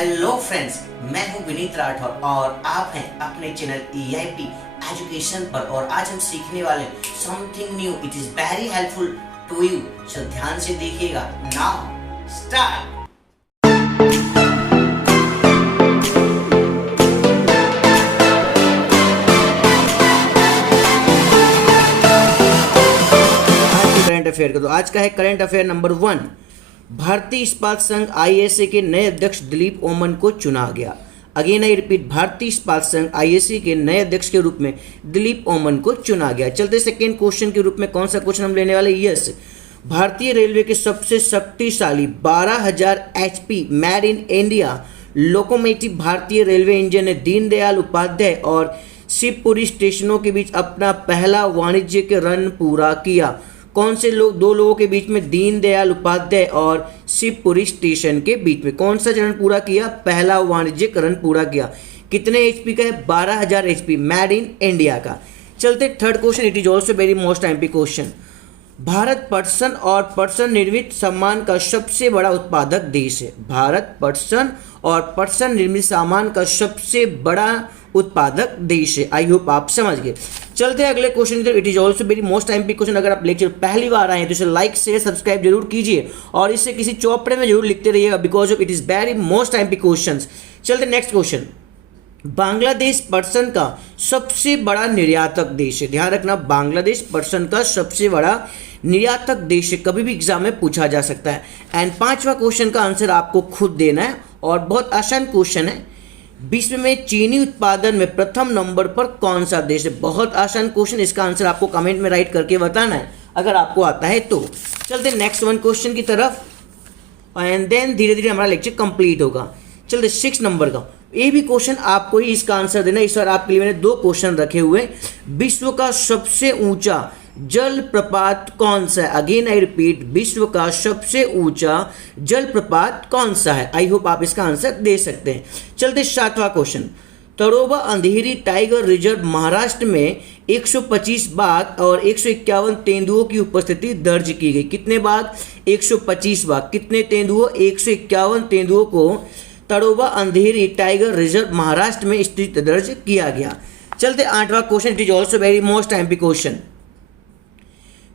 Hello friends, मैं हूं विनीत राठौर और आप हैं अपने चैनल EIP एजुकेशन पर। और आज हम सीखने वाले something new. It is very helpful to you, so ध्यान से देखिएगा। Now start. करंट अफेयर का तो आज का है करंट अफेयर नंबर 1। भारतीय इस्पात संघ ISA के नए अध्यक्ष दिलीप ओमन को चुना गया। अगेन आई रिपीट, भारतीय इस्पात संघ ISA के नए अध्यक्ष के रूप में दिलीप ओमन को चुना गया। चलते सेकेंड क्वेश्चन के रूप में कौन सा क्वेश्चन हम लेने वाले? यस, भारतीय रेलवे के सबसे शक्तिशाली 12,000 HP made in India locomotive भारतीय रेलवे इंजन ने दीनदयाल उपाध्याय और शिवपुरी स्टेशनों के बीच अपना पहला वाणिज्यिक रन पूरा किया। कौन से दो लोगों के बीच में? दीनदयाल उपाध्याय और शिवपुरी स्टेशन के बीच में कौन सा रन पूरा किया? पहला वाणिज्यिक रन पूरा किया। कितने HP का है? 12,000 HP मेड इन इंडिया का। चलते third question, it is also very most time question. Bharat पटसन और पटसन निर्मित सामान का सबसे बड़ा उत्पादक देश है। भारत पटसन और पटसन निर्मित सामान का सबसे बड़ा उत्पादक देश है। आई होप आप समझ गए। चलते हैं अगले क्वेश्चन की तरफ। It is also very most time question. अगर आप लेक्चर पहली बार आए हैं तो इसे लाइक शेयर सब्सक्राइब जरूर कीजिए और इसे किसी चौपड़े में जरूर लिखते रहिएगा, because of it is very most time question. चलते नेक्स्ट क्वेश्चन। बांग्लादेश पटसन का सबसे बड़ा निर्यातक देश है। ध्यान रखना, बांग्लादेश पटसन का सबसे बड़ा निर्यातक देश है। कभी भी एग्जाम में पूछा जा सकता है। एंड पांचवा क्वेश्चन का आंसर आपको खुद देना है और बहुत आसान क्वेश्चन है। विश्व में चीनी उत्पादन में प्रथम नंबर पर कौन सा देश है? बहुत आसान क्वेश्चन, इसका आंसर आपको कमेंट में राइट करके बताना है अगर आपको आता है तो। चलते नेक्स्ट वन क्वेश्चन की तरफ एंड देन धीरे धीरे हमारा लेक्चर कंप्लीट होगा। चलते 6 नंबर का, ये भी क्वेश्चन आपको ही इसका आंसर देना। इस बार आपके लिए मैंने 2 क्वेश्चन रखे हुए। विश्व का सबसे ऊंचा जलप्रपात कौन सा है? अगेन आई रिपीट, विश्व का सबसे ऊंचा जलप्रपात कौन सा है? आई होप आप इसका आंसर दे सकते हैं। चलते 7वां question. Tadoba Andhari tiger reserve Maharashtra में 125 बाघ और 151 तेंदुओं की उपस्थिति दर्ज की गई। कितने बाघ? 125 बाघ। कितने तेंदुओं? 151 तेंदुओं को तड़ोबा अंधेरी टाइगर रिजर्व महाराष्ट्र में स्थित दर्ज किया गया। चलते 8वां question. It is also very most time question.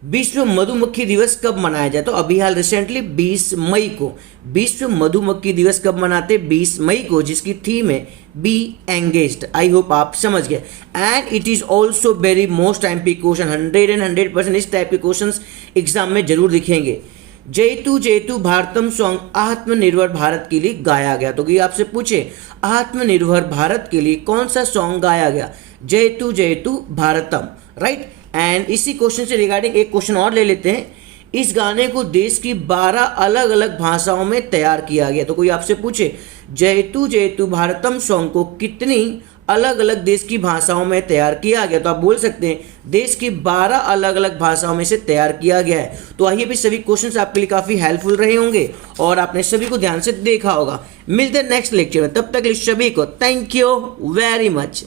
विश्व मधुमक्खी दिवस कब मनाया जाए? तो अभी हाल रिसेंटली 20 मई को विश्व मधुमक्खी दिवस कब मनाते? 20 मई को, जिसकी थीम है बी एंगेज्ड। आई होप आप समझ गए। And it is also very most time question. 100% इस टाइप के क्वेश्चन एग्जाम में जरूर दिखेंगे। जयतु जयतु भारतम सॉन्ग आत्मनिर्भर भारत के लिए गाया गया। तो कोई आपसे पूछे आत्मनिर्भर भारत के लिए कौन सा सॉन्ग गाया गया? जयतु जयतु भारतम, राइट। एंड इसी क्वेश्चन से रिगार्डिंग एक क्वेश्चन और ले लेते हैं। इस गाने को देश की 12 अलग अलग भाषाओं में तैयार किया गया। तो कोई आपसे पूछे जयतु जयतु भारतम सॉन्ग को कितनी अलग अलग देश की भाषाओं में तैयार किया गया? तो आप बोल सकते हैं देश की 12 अलग अलग भाषाओं में से तैयार किया गया है। तो आइए भी सभी क्वेश्चंस आपके लिए काफ़ी हेल्पफुल रहे होंगे और आपने सभी को ध्यान से देखा होगा। मिलते हैं नेक्स्ट लेक्चर में, तब तक के लिए सभी को थैंक यू वेरी मच।